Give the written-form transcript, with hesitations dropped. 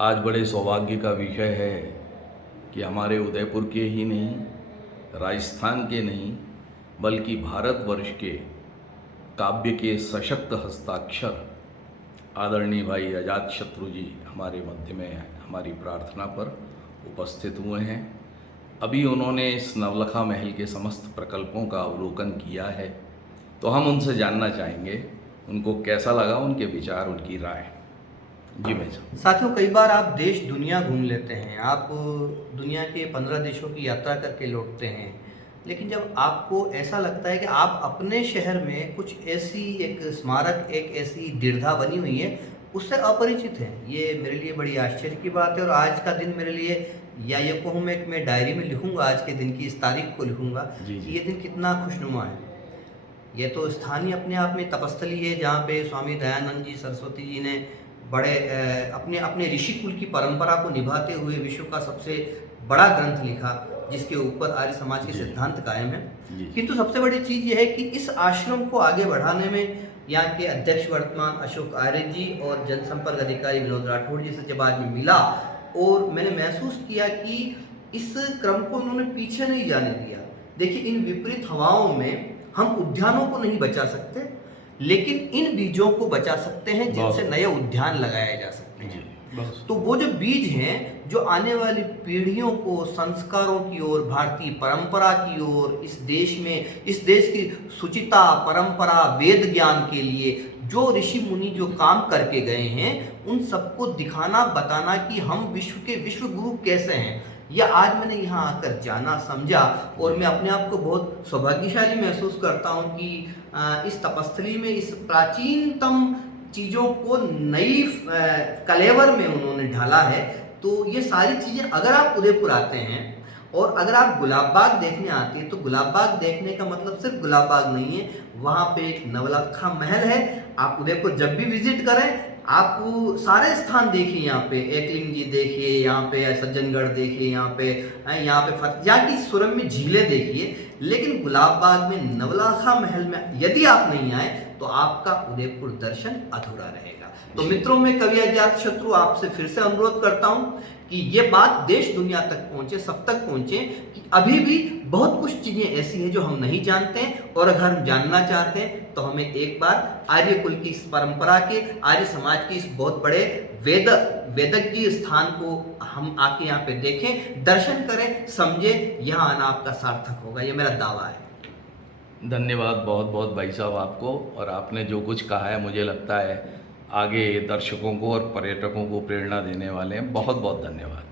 आज बड़े सौभाग्य का विषय है कि हमारे उदयपुर के ही नहीं, राजस्थान के नहीं, बल्कि भारतवर्ष के काव्य के सशक्त हस्ताक्षर आदरणीय भाई अजातशत्रु जी हमारे मध्य में हमारी प्रार्थना पर उपस्थित हुए हैं। अभी उन्होंने इस नवलखा महल के समस्त प्रकल्पों का अवलोकन किया है, तो हम उनसे जानना चाहेंगे उनको कैसा लगा, उनके विचार, उनकी राय। जी भाई साहब। साथियों, कई बार आप देश दुनिया घूम लेते हैं, आप दुनिया के 15 देशों की यात्रा करके लौटते हैं, लेकिन जब आपको ऐसा लगता है कि आप अपने शहर में कुछ ऐसी एक स्मारक, एक ऐसी दीर्घा बनी हुई है, उससे अपरिचित हैं, ये मेरे लिए बड़ी आश्चर्य की बात है। और आज का दिन मेरे लिए, या ये कहूँ मैं डायरी में लिखूँगा, आज के दिन की इस तारीख को लिखूँगा कि ये दिन कितना खुशनुमा है। ये तो स्थानीय अपने आप में तपस्थली है, जहाँ पे स्वामी दयानंद जी सरस्वती जी ने बड़े अपने अपने ऋषि कुल की परंपरा को निभाते हुए विश्व का सबसे बड़ा ग्रंथ लिखा, जिसके ऊपर आर्य समाज के सिद्धांत कायम है। किंतु सबसे बड़ी चीज़ यह है कि इस आश्रम को आगे बढ़ाने में यहाँ के अध्यक्ष वर्तमान अशोक आर्य जी और जनसंपर्क अधिकारी विनोद राठौड़ जी से जब आज मैं मिला, और मैंने महसूस किया कि इस क्रम को उन्होंने पीछे नहीं जाने दिया। देखिए, इन विपरीत हवाओं में हम उद्यानों को नहीं बचा सकते, लेकिन इन बीजों को बचा सकते हैं जिनसे नए उद्यान लगाए जा सकते हैं। तो वो जो बीज हैं, जो आने वाली पीढ़ियों को संस्कारों की ओर, भारतीय परंपरा की ओर, इस देश में, इस देश की शुचिता, परंपरा, वेद ज्ञान के लिए जो ऋषि मुनि जो काम करके गए हैं, उन सबको दिखाना, बताना कि हम विश्व के विश्व गुरु कैसे हैं, यह आज मैंने यहाँ आकर जाना, समझा। और मैं अपने आप को बहुत सौभाग्यशाली महसूस करता हूँ कि इस तपस्थली में इस प्राचीनतम चीज़ों को नई कलेवर में उन्होंने ढाला है। तो ये सारी चीज़ें, अगर आप उदयपुर आते हैं और अगर आप गुलाब बाग देखने आते हैं, तो गुलाब बाग देखने का मतलब सिर्फ गुलाब बाग नहीं है, वहाँ पे एक नवलखा महल है। आप उदयपुर जब भी विजिट करें, आप सारे स्थान देखिए, यहाँ पे एकलिंग जी देखिए, यहाँ पे सज्जनगढ़ देखिए, यहाँ पे फतेहा की सुरम्य में झीलें देखिए, लेकिन गुलाब बाग में, नवलखा महल में यदि आप नहीं आए तो आपका उदयपुर दर्शन अधूरा रहेगा। तो मित्रों, मैं कवि अजातशत्रु आपसे फिर से अनुरोध करता हूँ कि ये बात देश दुनिया तक पहुँचे, सब तक पहुँचे कि अभी भी बहुत कुछ चीज़ें ऐसी हैं जो हम नहीं जानते हैं, और अगर हम जानना चाहते हैं तो हमें एक बार आर्य कुल की इस परंपरा के, आर्य समाज के इस बहुत बड़े वेदज्ञ स्थान को हम आके यहाँ पे देखें, दर्शन करें, समझें, यहाँ आना आपका सार्थक होगा, ये मेरा दावा है। धन्यवाद बहुत बहुत भाई साहब आपको। और आपने जो कुछ कहा है, मुझे लगता है आगे दर्शकों को और पर्यटकों को प्रेरणा देने वाले हैं। बहुत बहुत धन्यवाद।